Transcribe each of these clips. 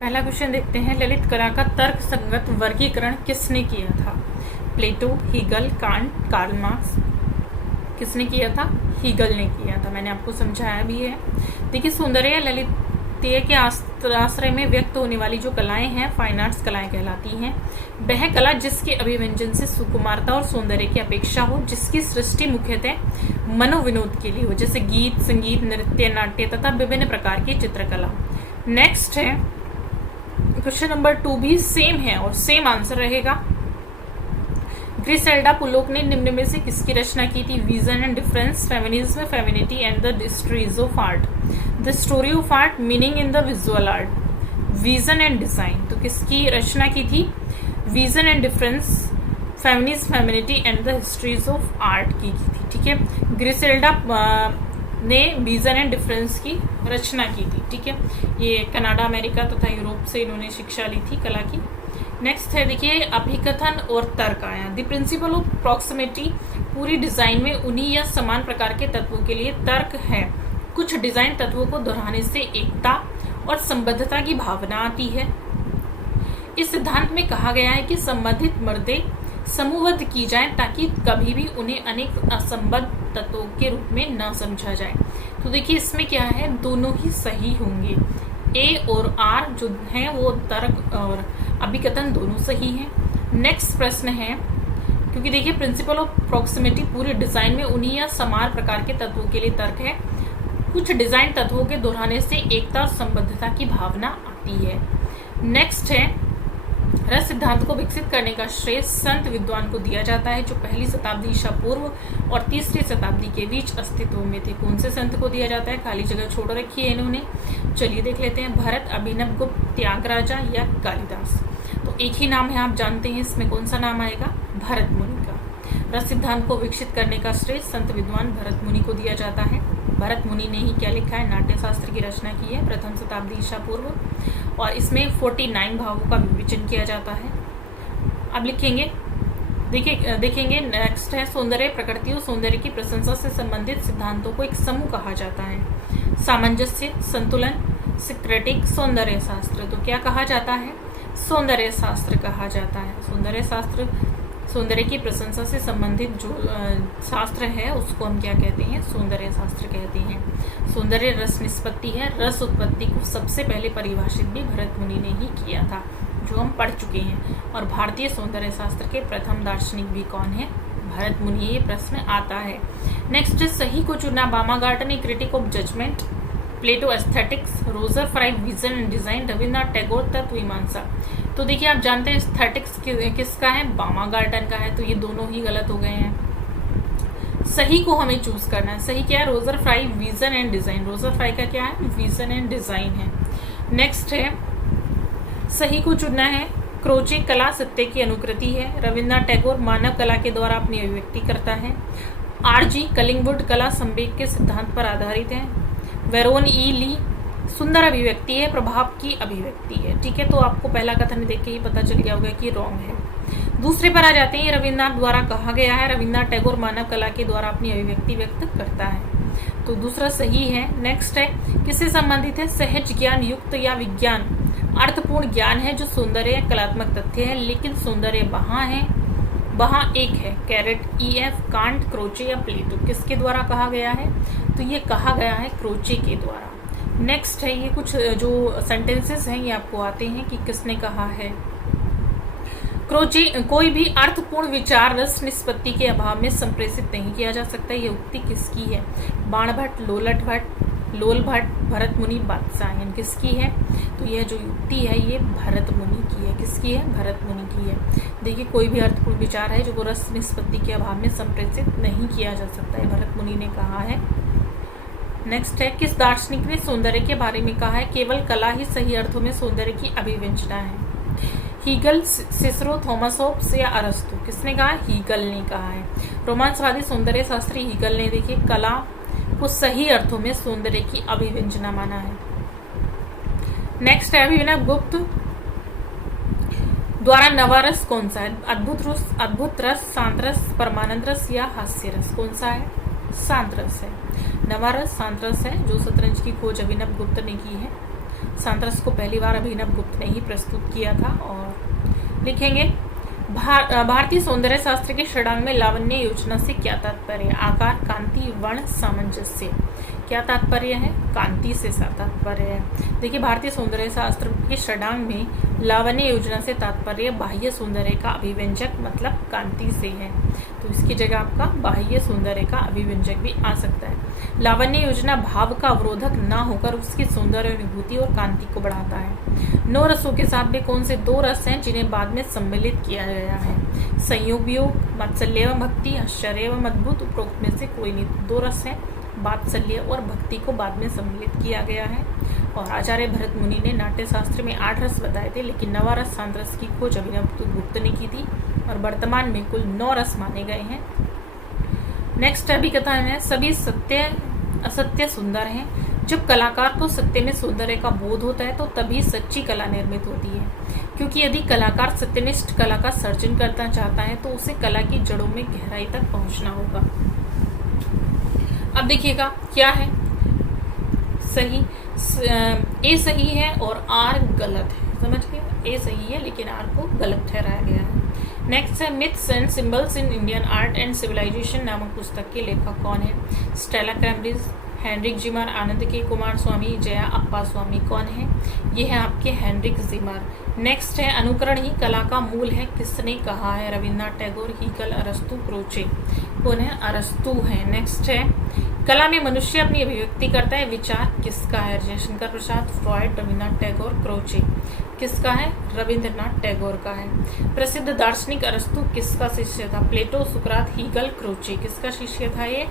पहला क्वेश्चन देखते हैं। ललित कला का तर्क संगत वर्गीकरण किसने किया था? प्लेटो, हीगल, कांट, कार्ल मार्क्स। किसने किया था? हीगल ने किया था। मैंने आपको समझाया भी है। देखिए, सौंदर्य ललितीय के आश्रय में व्यक्त होने वाली जो कलाएं हैं, फाइन आर्ट्स कलाएं कहलाती हैं। वह कला जिसके अभिव्यंजन से सुकुमारता और सौंदर्य की अपेक्षा हो, जिसकी सृष्टि मुख्यतः मनोविनोद के लिए हो, जैसे गीत, संगीत, नृत्य, नाट्य तथा विभिन्न प्रकार की चित्रकला। नेक्स्ट है क्वेश्चन नंबर 2 भी सेम है और सेम आंसर रहेगा। ग्रिसेल्डा पुलोक ने निम्न में से किसकी रचना की थी? Vision and difference, feminism, femininity and the histories of art, the story of art, meaning in the visual art, vision and design. तो किसकी रचना की थी? Vision and difference, feminism, femininity and the histories of art की थी। ठीक है, ग्रिसेल्डा ने vision and difference की रचना की थी। ठीक है, ये कनाडा, अमेरिका तथा यूरोप से इन्होंने शिक्षा ली थी कला की। नेक्स्ट है, देखिए, अभिकथन और तर्क आया। द प्रिंसिपल ऑफ प्रॉक्सिमिटी, पूरी डिजाइन में उन्हीं या समान प्रकार के तत्वों के लिए तर्क है। कुछ डिजाइन तत्वों को दोहराने से एकता और संबद्धता की भावना आती है। इस सिद्धांत में कहा गया है कि संबंधित मर्दे समूहबद्ध की जाएं ताकि कभी भी उन्हें अनेक असंबद्ध तत्वों के रूप में न समझा जाए। तो देखिए, इसमें क्या है, दोनों ही सही होंगे। ए और आर जो है वो तर्क और अभिकथन दोनों सही हैं। नेक्स्ट प्रश्न है, क्योंकि देखिए प्रिंसिपल ऑफ प्रॉक्सिमिटी पूरे डिजाइन में उन्हीं या समान प्रकार के तत्वों के लिए तर्क है। कुछ डिजाइन तत्वों के दोहराने से एकता और संबद्धता की भावना आती है। नेक्स्ट है, रस सिद्धांत को विकसित करने का श्रेय संत विद्वान को दिया जाता है जो पहली शताब्दी ईसा पूर्व और तीसरी शताब्दी के बीच अस्तित्व में थे। कौन से संत को दिया जाता है? खाली जगह छोड़ रखी है इन्होंने। चलिए देख लेते हैं। भरत, अभिनव गुप्त, त्यागराजा या कालिदास। तो एक ही नाम है, आप जानते हैं, इसमें कौन सा नाम आएगा? भरत मुनि का। रस सिद्धांत को विकसित करने का श्रेय संत विद्वान भरत मुनि को दिया जाता है। भरत मुनि ने ही क्या लिखा है? नाट्य शास्त्र की रचना की है, प्रथम शताब्दी ईसा पूर्व, और इसमें 49 भावों का विवेचन किया जाता है। अब लिखेंगे, देखेंगे नेक्स्ट है, सौंदर्य प्रकृति और सौंदर्य की प्रशंसा से संबंधित सिद्धांतों को एक समूह कहा जाता है। सामंजस्य, संतुलन, सिक्रेटिक, सौंदर्य शास्त्र। तो क्या कहा जाता है? सौंदर्य शास्त्र कहा जाता है। सौंदर्य शास्त्र सौंदर्य की प्रशंसा से संबंधित जो शास्त्र है उसको हम क्या कहते हैं? सौंदर्य शास्त्र कहते हैं। सौंदर्य रस निष्पत्ति है। रस उत्पत्ति को सबसे पहले परिभाषित भी भरत मुनि ने ही किया था, जो हम पढ़ चुके हैं। और भारतीय सौंदर्य शास्त्र के प्रथम दार्शनिक भी कौन है? भरत मुनि। ये प्रश्न आता है। नेक्स्ट, सही को चुना। Baumgarten a critique of judgement, Plato aesthetics, Roger Fry vision and design, Rabindranath Tagore तत्वमीमांसा। तो देखिए, आप जानते हैं एस्थेटिक्स किसका है? बामागार्टन का है। तो ये दोनों ही गलत हो गए हैं। सही को हमें चूज करना है। सही क्या है? Roger Fry vision and design. Roger fry का क्या है? विजन एंड डिजाइन है। नेक्स्ट है, सही को चुनना है। क्रोचे कला सत्य की अनुकृति है। रविन्द्रनाथ टैगोर मानव कला के द्वारा अपनी अभिव्यक्ति करता है। आर.जी. कलिंगवुड कला संवेग के सिद्धांत पर आधारित है। वेरोन ई. ली सुंदर अभिव्यक्ति है, प्रभाव की अभिव्यक्ति है। ठीक है, तो आपको पहला कथन देख के ही पता चल गया होगा कि रॉन्ग है। दूसरे पर आ जाते हैं। रविन्द्रनाथ द्वारा कहा गया है। रविन्द्रनाथ टैगोर मानव कला के द्वारा अपनी अभिव्यक्ति व्यक्त करता है, तो दूसरा सही है। नेक्स्ट है, किससे संबंधित है? सहज ज्ञान, युक्त या विज्ञान, अर्थपूर्ण ज्ञान है जो सौंदर्य कलात्मक तथ्य है, लेकिन सौंदर्य वहाँ एक है। Carat, E.F. कांट, क्रोचे या प्लेटो। किसके द्वारा कहा गया है? तो ये कहा गया है क्रोचे के द्वारा। नेक्स्ट है, ये कुछ जो सेंटेंसेस हैं ये आपको आते हैं कि किसने कहा है। क्रोचे, कोई भी अर्थपूर्ण विचार रस निष्पत्ति के अभाव में संप्रेषित नहीं किया जा सकता। ये उक्ति किसकी है? बाण भट्ट, लोल भट्ट, भरत मुनि, बादशाहन। किसकी है? तो यह जो युक्ति है ये भरत मुनि की है। किसकी है? भरत मुनि की है। देखिए, कोई भी अर्थपूर्ण विचार है जो रस निष्पत्ति के अभाव में संप्रेषित नहीं किया जा सकता है, भरत मुनि ने कहा है। नेक्स्ट है, किस दार्शनिक ने सौंदर्य के बारे में कहा है? केवल कला ही सही अर्थों में सौंदर्य की अभिव्यंजना है। हीगल, सिसरो, थॉमस होब्स या अरस्तु। किसने कहा? हीगल ने कहा है। रोमांसवादी सौंदर्य शास्त्री हीगल ने, देखिए, कला को सही अर्थों में सौंदर्य की अभिव्यंजना माना है। नेक्स्ट है, अभिनव गुप्त द्वारा नवारस कौन सा है? अद्भुत रस, शांत रस, परमानंद रस या हास्य रस। कौन सा है? शांत रस है। नवा रस शांत रस है, जो शतरंज की खोज अभिनव गुप्त ने की है। सांतरस को पहली बार अभिनव गुप्त ने ही प्रस्तुत किया था। और लिखेंगे भारतीय सौंदर्य शास्त्र के षडांग में लावण्य योजना से क्या तात्पर्य? आकार, कांति, वर्ण, सामंजस्य। क्या तात्पर्य है? कांति से तात्पर्य है। देखिए, भारतीय सौंदर्य शास्त्र के षडांग में लावण्य योजना से तात्पर्य बाह्य सौंदर्य का अभिव्यंजक मतलब कांति से है, तो इसकी जगह आपका बाह्य सौंदर्य का अभिव्यंजक भी आ सकता है। लावण्य योजना भाव का अवरोधक ना होकर उसकी सौंदर्य अनुभूति और कांति को बढ़ाता है। 9 रसों के साथ में कौन से 2 रस हैं जिन्हें बाद में सम्मिलित किया गया है? संयोग वियोग, वात्सल्य एवं भक्ति, आश्चर्य एवं अद्भुत। उपरोक्त में से कोई नहीं। 2 रस हैं, वात्सल्य और भक्ति को बाद में सम्मिलित किया गया है। और आचार्य भरत मुनि ने नाट्य शास्त्र में 8 रस बताए थे, लेकिन 9वां रस सांतरस की खोज अभिनव गुप्त ने की थी और वर्तमान में कुल 9 रस माने गए हैं। नेक्स्ट अभिकथा है, सभी सत्य असत्य सुंदर हैं। जब कलाकार को सत्य में सौंदर्य का बोध होता है तो तभी सच्ची कला निर्मित होती है, क्योंकि यदि कलाकार सत्यनिष्ठ कला का सर्जन करना चाहता है तो उसे कला की जड़ों में गहराई तक पहुंचना होगा। अब देखिएगा क्या है सही, ए सही है और आर गलत है। समझ गए? ए सही है लेकिन आर को गलत ठहराया गया है। नेक्स्ट है myths and symbols in Indian art and civilisation नामक पुस्तक के लेखक कौन है? Stella Cambridge, Heinrich Zimmer, Ananda K Kumar स्वामी, जया अप्पा स्वामी। कौन है? ये है आपके हेनरिक जिमर। नेक्स्ट है अनुकरण ही कला का मूल है, किसने कहा है? रविन्द्रनाथ टैगोर, हीगल, अरस्तु, क्रोचे। कौन है? अरस्तु है। नेक्स्ट है कला में मनुष्य अपनी अभिव्यक्ति करता है, विचार किसका है? Jaishankar Prasad, Freud, Rabindranath Tagore, Croce. किसका है? रविन्द्रनाथ टैगोर का है। प्रसिद्ध दार्शनिक अरस्तु किसका शिष्य था? प्लेटो, सुकरात, हीगल, क्रोचे। किसका शिष्य था ये?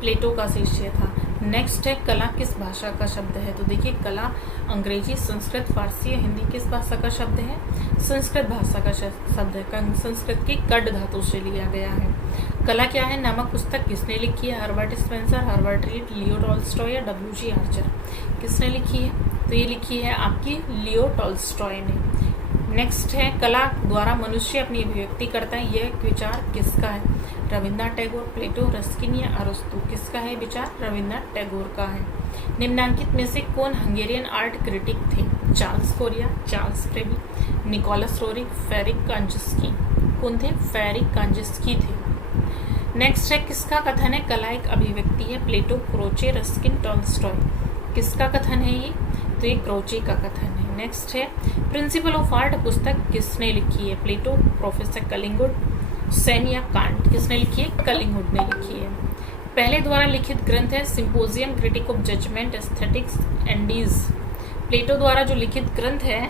प्लेटो का शिष्य था। नेक्स्ट है कला किस भाषा का शब्द है? तो देखिए, कला अंग्रेजी, संस्कृत, फारसी या हिंदी किस भाषा का शब्द है? संस्कृत भाषा का शब्द है। संस्कृत की कड धातु से लिया गया है। कला क्या है नामक पुस्तक किसने लिखी है? Herbert Spencer, Herbert read, Leo Tolstoy या डब्ल्यू.जी. आर्चर। किसने लिखी है? तो ये लिखी है आपकी लियो टॉल्स्टॉय ने। नेक्स्ट है कला द्वारा मनुष्य अपनी अभिव्यक्ति करता है, यह विचार किसका है? रविन्द्रनाथ टैगोर, प्लेटो, रस्किन या अरस्तु। किसका है विचार? रविन्द्रनाथ टैगोर का है। निम्नांकित में से कौन हंगेरियन आर्ट क्रिटिक थे? चार्ल्स कोरिया, चार्ल्स प्रेमी, निकोलस रोरिक, फेरिक कांजस्की। कौन थे? फेरिक कांजस्की थे। नेक्स्ट है किसका कथन है कला एक अभिव्यक्ति है? प्लेटो, क्रोचे, रस्किन, टॉल्स्टॉय। किसका कथन है ये? तो ये क्रोचे का कथन है। नेक्स्ट है प्रिंसिपल ऑफ आर्ट पुस्तक किसने लिखी है? प्लेटो, प्रोफेसर कलिंगुड, सेन या कांट। किसने लिखी है? कलिंगुड ने लिखी है। पहले द्वारा लिखित ग्रंथ है symposium critique of judgement, aesthetics, एंडीज। प्लेटो द्वारा जो लिखित ग्रंथ है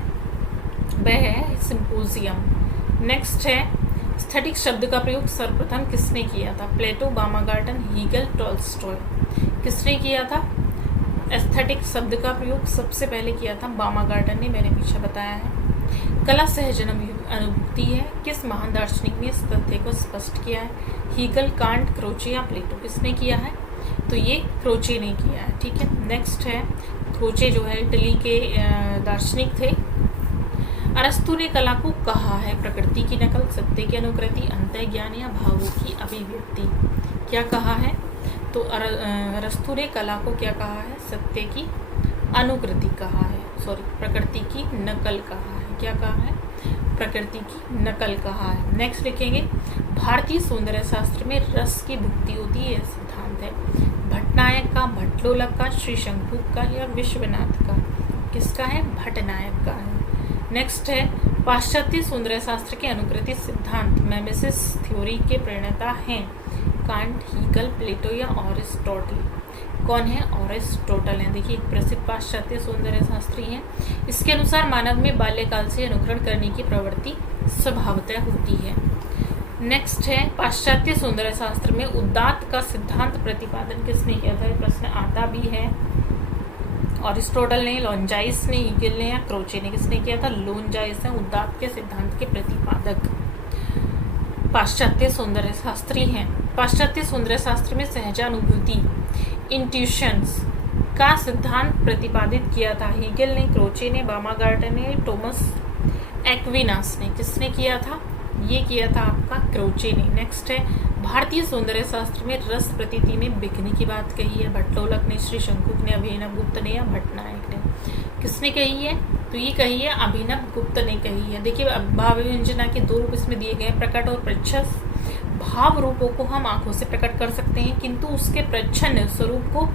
वह है सिंपोजियम। नेक्स्ट है एस्थेटिक शब्द का प्रयोग सर्वप्रथम किसने किया था? प्लेटो, बामागार्टन, हीगल, टॉल्स्टॉय। किसने किया था? एस्थेटिक शब्द का प्रयोग सबसे पहले किया था बामागार्टन ने, मैंने पीछे बताया है। कला सहज अनुभूति है, किस महान दार्शनिक ने इस तथ्य को स्पष्ट किया है? हीगल, कांट, क्रोचे या प्लेटो। किसने किया है? तो ये क्रोचे ने किया है। ठीक है। नेक्स्ट है क्रोचे जो है इटली के दार्शनिक थे। अरस्तु ने कला को कहा है प्रकृति की नकल, सत्य की अनुकृति, अंतर्ज्ञान या भावों की अभिव्यक्ति। क्या कहा है? तो अरस्तु ने कला को क्या कहा है? सत्य की अनुकृति कहा है, सॉरी प्रकृति की नकल कहा है। क्या कहा है? प्रकृति की नकल कहा है। नेक्स्ट लिखेंगे भारतीय सौंदर्य शास्त्र में रस की भुक्ति होती है, यह सिद्धांत है भट्टनायक का, भट्टलोलक का, श्री शंकुक का या विश्वनाथ का। किसका है? भट्टनायक का है। नेक्स्ट है पाश्चात्य सौंदर्य शास्त्र के अनुकृति सिद्धांत मेमेसिस थ्योरी के प्रणेता हैं कांट, हीगल, प्लेटो या अरिस्टोटल। कौन है? अरिस्टोटल है। देखिए एक प्रसिद्ध पाश्चात्य सौंदर्य शास्त्री हैं। इसके अनुसार मानव में बाल्यकाल से अनुकरण करने की प्रवृत्ति स्वभावतः होती है। नेक्स्ट है पाश्चात्य सौंदर्य शास्त्र में उदात्त का सिद्धांत प्रतिपादन किसने किया था? प्रश्न आता भी है। अरिस्टोटल ने, लोंजाइस ने, हीगल ने या क्रोचे ने। किसने किया था? लोंजाइस है उदात्त के सिद्धांत के प्रतिपादक पाश्चात्य सौंदर्य शास्त्री हैं। पाश्चात्य सौंदर्य शास्त्र में सहजानुभूति इंट्यूशंस का सिद्धांत प्रतिपादित किया था हीगल ने, क्रोचे ने, बामागार्टन ने, टॉमस एक्विनास ने। किसने किया था? ये किया था आपका क्रोचे ने। नेक्स्ट है भारतीय सौंदर्य शास्त्र में रस प्रतीति में बिकने की बात कही है भट्टलोलक ने, श्री शंकुक ने, अभिनव गुप्त ने या भट्टनायक ने। किसने कही है? तो ये कही है अभिनव गुप्त ने कही है। देखिए भाव व्यंजना के दो रूप इसमें दिए गए हैं, प्रकट और प्रच्छन्न। भाव रूपों को हम आंखों से प्रकट कर सकते हैं, किंतु उसके प्रच्छन्न स्वरूप को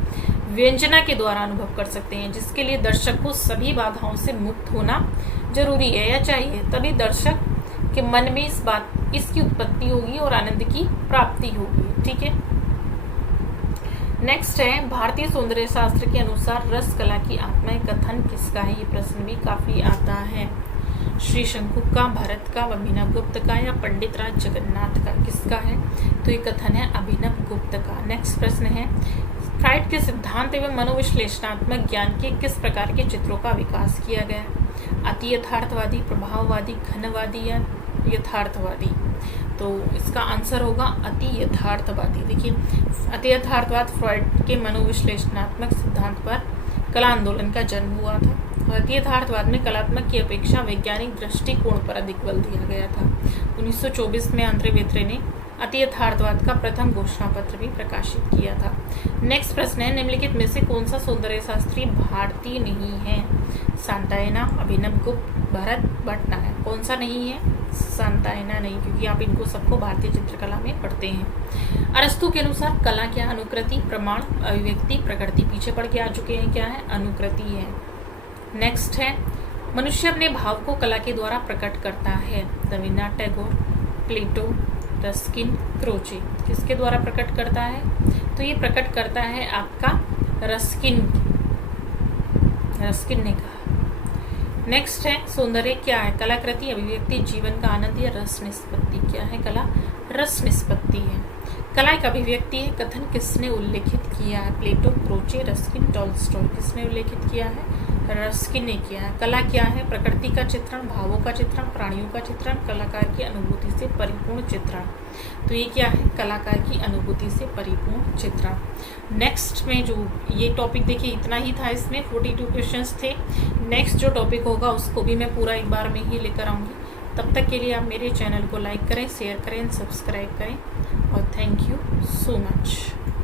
व्यंजना के द्वारा अनुभव कर सकते हैं, जिसके लिए दर्शक को सभी बाधाओं से मुक्त होना जरूरी है या चाहिए, तभी दर्शक के मन में इसकी उत्पत्ति होगी और आनंद की प्राप्ति होगी। ठीक है, नेक्स्ट है भारतीय सौंदर्य शास्त्र के अनुसार रस कला की आत्मा कथन किसका है? ये प्रश्न भी काफी आता है। श्री शंकु का, भरत का, अभिनव गुप्त का या पंडित राज जगन्नाथ का? किसका है? तो ये कथन है अभिनव गुप्त का। नेक्स्ट प्रश्न है फ्राइड के सिद्धांत एवं मनोविश्लेषणात्मक ज्ञान के किस प्रकार के चित्रों का विकास किया गया? अति यथार्थवादी, प्रभाववादी, घनवादी या यथार्थवादी? तो इसका आंसर होगा अति यथार्थवादी। देखिए अति यथार्थवाद फ्राइड के मनोविश्लेषणात्मक सिद्धांत पर कला आंदोलन का जन्म हुआ था और अति यथार्थवाद में कलात्मक की अपेक्षा वैज्ञानिक दृष्टिकोण पर अधिक बल दिया गया था। 1924 में आंद्रे वेत्रे ने अति यथार्थवाद का प्रथम घोषणा पत्र भी प्रकाशित किया था। नेक्स्ट प्रश्न है निम्नलिखित में से कौन सा सौंदर्य शास्त्री भारतीय नहीं है? सांतायना, अभिनव गुप्त, भरत, भट्टनायक? कौन सा नहीं है? सांतायना नहीं, क्योंकि आप इनको सबको भारतीय चित्रकला में पढ़ते हैं। अरस्तु के अनुसार कला क्या? अनुकृति, प्रमाण, अभिव्यक्ति, प्रकृति? पीछे पढ़ के आ चुके हैं, क्या है? अनुकृति है। नेक्स्ट है मनुष्य अपने भाव को कला के द्वारा प्रकट करता है। रविन्द्रनाथ टैगोर, प्लेटो, रस्किन, क्रोचे? किसके द्वारा प्रकट करता है? तो ये प्रकट करता है आपका रस्किन ने कहा। नेक्स्ट है सौंदर्य क्या है? कलाकृति, अभिव्यक्ति, जीवन का आनंद या रस निष्पत्ति? क्या है? कला रस निष्पत्ति है। कला एक अभिव्यक्ति है, कथन किसने उल्लेखित किया है? प्लेटो, क्रोचे, रस्किन, टॉल्स्टॉय? किसने उल्लेखित किया है? रस्किन ने किया है। कला क्या है? प्रकृति का चित्रण, भावों का चित्रण, प्राणियों का चित्रण, कलाकार की अनुभूति से परिपूर्ण चित्रण। तो ये क्या है? कलाकार की अनुभूति से परिपूर्ण चित्रण। नेक्स्ट में जो ये टॉपिक देखिए इतना ही था, इसमें 42 क्वेश्चंस थे। नेक्स्ट जो टॉपिक होगा उसको भी मैं पूरा एक बार में ही लेकर आऊँगी। तब तक के लिए आप मेरे चैनल को लाइक करें, शेयर करें, सब्सक्राइब करें और थैंक यू सो मच।